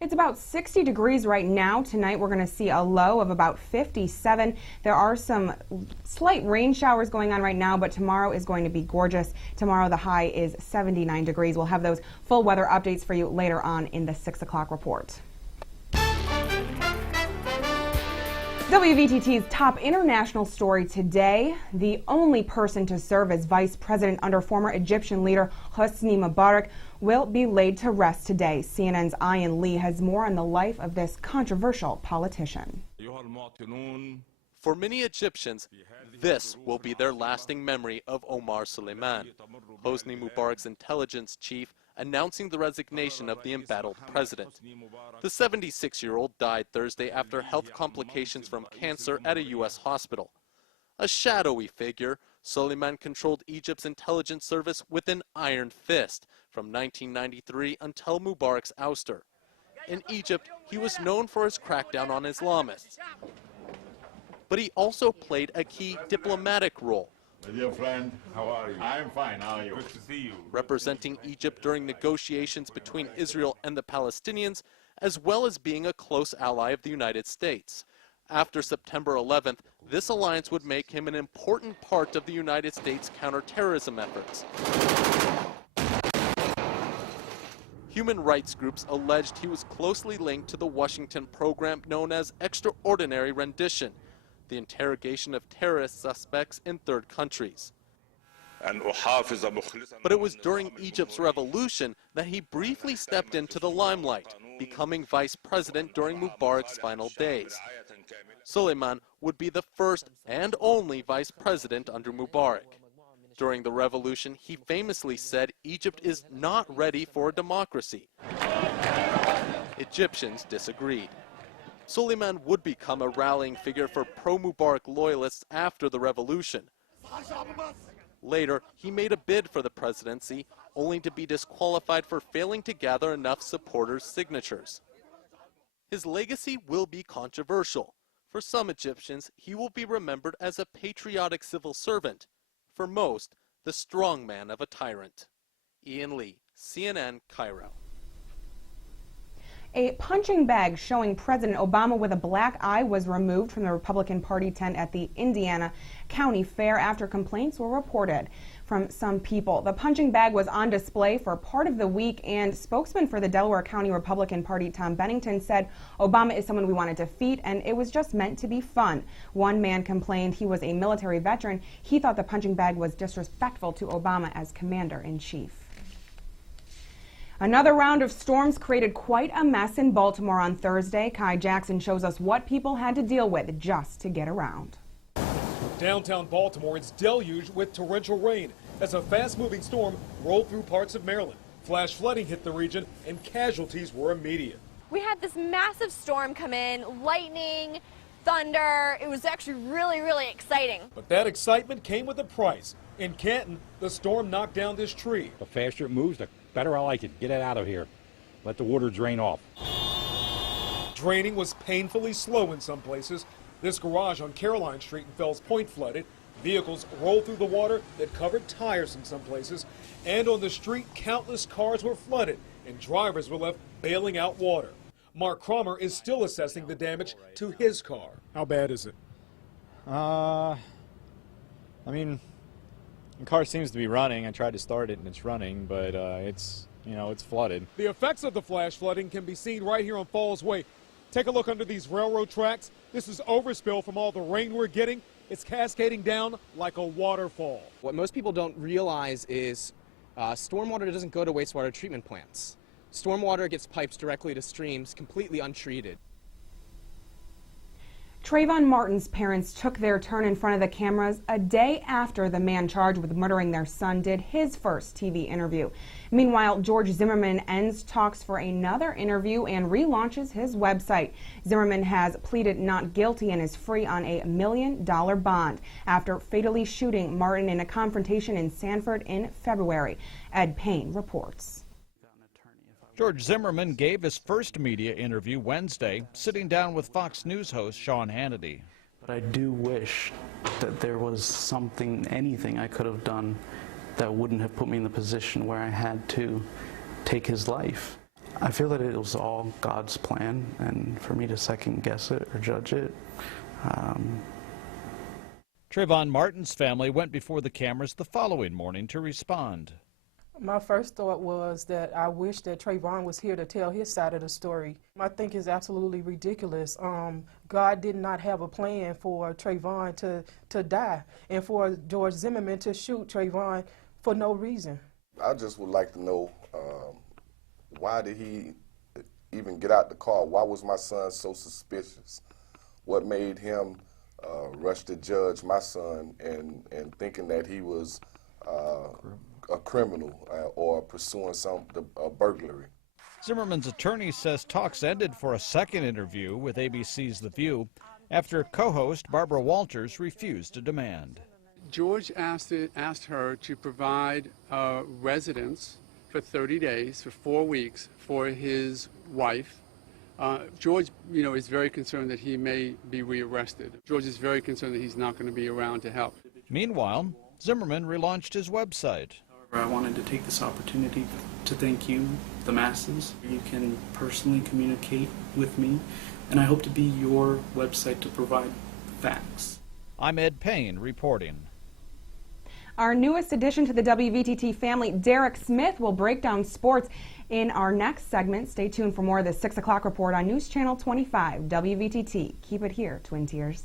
It's about 60 degrees right now. Tonight we're going to see a low of about 57. There are some slight rain showers going on right now, but tomorrow is going to be gorgeous. Tomorrow the high is 79 degrees. We'll have those full weather updates for you later on in the 6 o'clock report. WVTT's top international story today: the only person to serve as vice president under former Egyptian leader Hosni Mubarak will be laid to rest today. CNN's Ian Lee has more on the life of this controversial politician. For many Egyptians, this will be their lasting memory of Omar Suleiman, Hosni Mubarak's intelligence chief, announcing the resignation of the embattled president. The 76-year-old died Thursday after health complications from cancer at a U.S. hospital. A shadowy figure, Suleiman controlled Egypt's intelligence service with an iron fist from 1993 until Mubarak's ouster. In Egypt, he was known for his crackdown on Islamists. But he also played a key diplomatic role. My dear friend, how are you? I'm fine, how are you? Good to see you. Representing Egypt during negotiations between Israel and the Palestinians, as well as being a close ally of the United States. After September 11th, this alliance would make him an important part of the United States counterterrorism efforts. Human rights groups alleged he was closely linked to the Washington program known as Extraordinary Rendition, the interrogation of terrorist suspects in third countries. But it was during Egypt's revolution that he briefly stepped into the limelight, becoming vice president during Mubarak's final days. Suleiman would be the first and only vice president under Mubarak. During the revolution, he famously said Egypt is not ready for a democracy. Egyptians disagreed. Suleiman would become a rallying figure for pro-Mubarak loyalists after the revolution. Later, he made a bid for the presidency, only to be disqualified for failing to gather enough supporters' signatures. His legacy will be controversial. For some Egyptians, he will be remembered as a patriotic civil servant. For most, the strongman of a tyrant. Ian Lee, CNN, Cairo. A punching bag showing President Obama with a black eye was removed from the Republican Party tent at the Indiana County Fair after complaints were reported from some people. The punching bag was on display for part of the week, and spokesman for the Delaware County Republican Party, Tom Bennington, said Obama is someone we want to defeat, and it was just meant to be fun. One man complained he was a military veteran. He thought the punching bag was disrespectful to Obama as commander-in-chief. Another round of storms created quite a mess in Baltimore on Thursday. Kai Jackson shows us what people had to deal with just to get around. Downtown Baltimore is deluged with torrential rain as a fast-moving storm rolled through parts of Maryland. Flash flooding hit the region and casualties were immediate. We had this massive storm come in, lightning, thunder. It was actually really exciting. But that excitement came with a price. In Canton, the storm knocked down this tree. The faster it moves, the better I like it. Get it out of here. Let the water drain off. Draining was painfully slow in some places. This garage on Caroline Street in Fells Point flooded. Vehicles rolled through the water that covered tires in some places. And on the street, countless cars were flooded and drivers were left bailing out water. Mark Cromer is still assessing the damage to his car. How bad is it? I mean, the car seems to be running. I tried to start it and it's running, but it's flooded. The effects of the flash flooding can be seen right here on Falls Way. Take a look under these railroad tracks. This is overspill from all the rain we're getting. It's cascading down like a waterfall. What most people don't realize is stormwater doesn't go to wastewater treatment plants. Stormwater gets piped directly to streams, completely untreated. Trayvon Martin's parents took their turn in front of the cameras a day after the man charged with murdering their son did his first TV interview. Meanwhile, George Zimmerman ends talks for another interview and relaunches his website. Zimmerman has pleaded not guilty and is free on a $1 million bond after fatally shooting Martin in a confrontation in Sanford in February. Ed Payne reports. George Zimmerman gave his first media interview Wednesday, sitting down with Fox News host Sean Hannity. But I do wish that there was something, anything I could have done that wouldn't have put me in the position where I had to take his life. I feel that it was all God's plan, and for me to second guess it or judge it. Trayvon Martin's family went before the cameras the following morning to respond. My first thought was that I wish that Trayvon was here to tell his side of the story. I think it's absolutely ridiculous. God did not have a plan for Trayvon to die and for George Zimmerman to shoot Trayvon for no reason. I just would like to know, why did he even get out the car? Why was my son so suspicious? What made him rush to judge my son and thinking that he was a criminal or pursuing a burglary? Zimmerman's attorney says talks ended for a second interview with ABC's The View after co-host Barbara Walters refused to demand. George asked her to provide residence for 30 days, for 4 weeks, for his wife. George, is very concerned that he may be rearrested. George is very concerned that he's not going to be around to help. Meanwhile, Zimmerman relaunched his website. I wanted to take this opportunity to thank you, the masses. You can personally communicate with me, and I hope to be your website to provide facts. I'm Ed Payne reporting. Our newest addition to the WVTT family, Derek Smith, will break down sports in our next segment. Stay tuned for more of the 6 o'clock report on News Channel 25, WVTT. Keep it here, Twin Tiers.